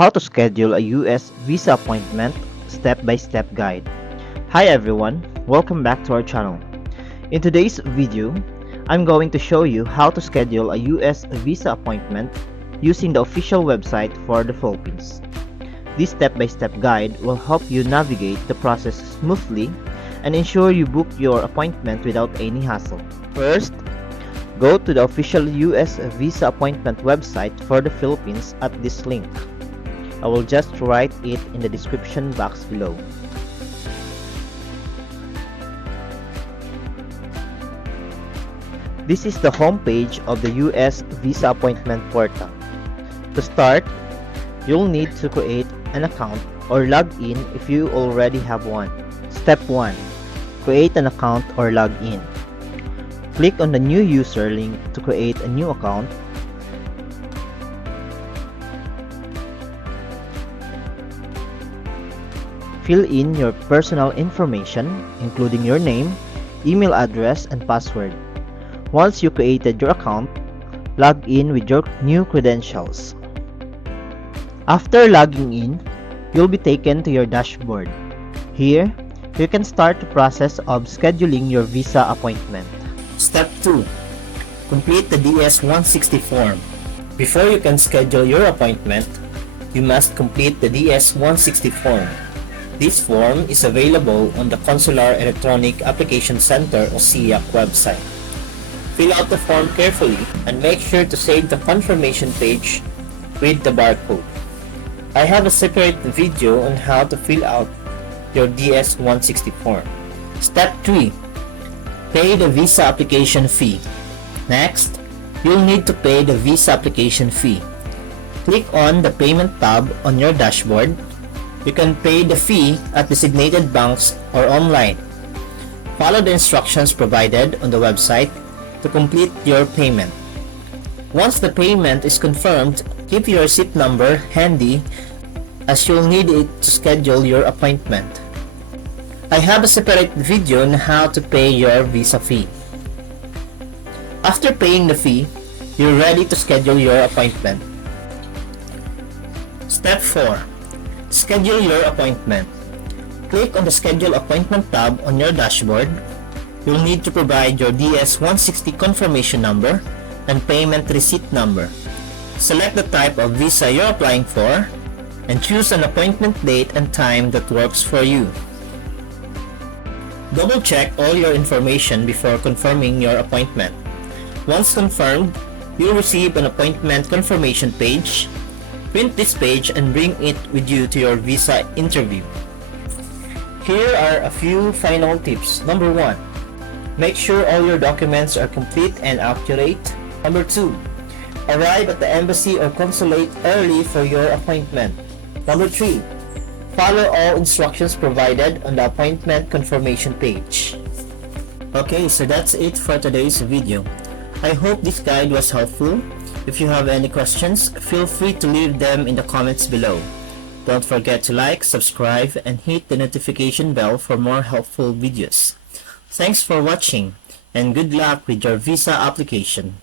How to schedule a US visa appointment step-by-step guide. Hi everyone, welcome back to our channel. In today's video, I'm going to show you how to schedule a US visa appointment using the official website for the Philippines. This step-by-step guide will help you navigate the process smoothly and ensure you book your appointment without any hassle. First, go to the official US visa appointment website for the Philippines at this link. I will just write it in the description box below. This is the homepage of the US visa appointment portal. To start, you'll need to create an account or log in if you already have one. Step 1. Create an account or log in. Click on the new user link to create a new account. Fill in your personal information, including your name, email address, and password. Once you created your account, log in with your new credentials. After logging in, you'll be taken to your dashboard. Here, you can start the process of scheduling your visa appointment. Step 2. Complete the DS-160 form. Before you can schedule your appointment, you must complete the DS-160 form. This form is available on the Consular Electronic Application Center or CEAC website. Fill out the form carefully and make sure to save the confirmation page with the barcode. I have a separate video on how to fill out your DS-160 form. Step 3. Pay the visa application fee. Next, you'll need to pay the visa application fee. Click on the payment tab on your dashboard. You can pay the fee at designated banks or online. Follow the instructions provided on the website to complete your payment. Once the payment is confirmed, keep your receipt number handy as you'll need it to schedule your appointment. I have a separate video on how to pay your visa fee. After paying the fee, you're ready to schedule your appointment. Step 4. Schedule your appointment. Click on the Schedule Appointment tab on your dashboard. You'll need to provide your DS-160 confirmation number and payment receipt number. Select the type of visa you're applying for and choose an appointment date and time that works for you. Double check all your information before confirming your appointment. Once confirmed, you'll receive an appointment confirmation page. Print this page and bring it with you to your visa interview. Here are a few final tips. Number 1. Make sure all your documents are complete and accurate. Number 2. Arrive at the embassy or consulate early for your appointment. Number 3. Follow all instructions provided on the appointment confirmation page. Okay, so that's it for today's video. I hope this guide was helpful. If you have any questions, feel free to leave them in the comments below. Don't forget to like, subscribe, and hit the notification bell for more helpful videos. Thanks for watching, and good luck with your visa application.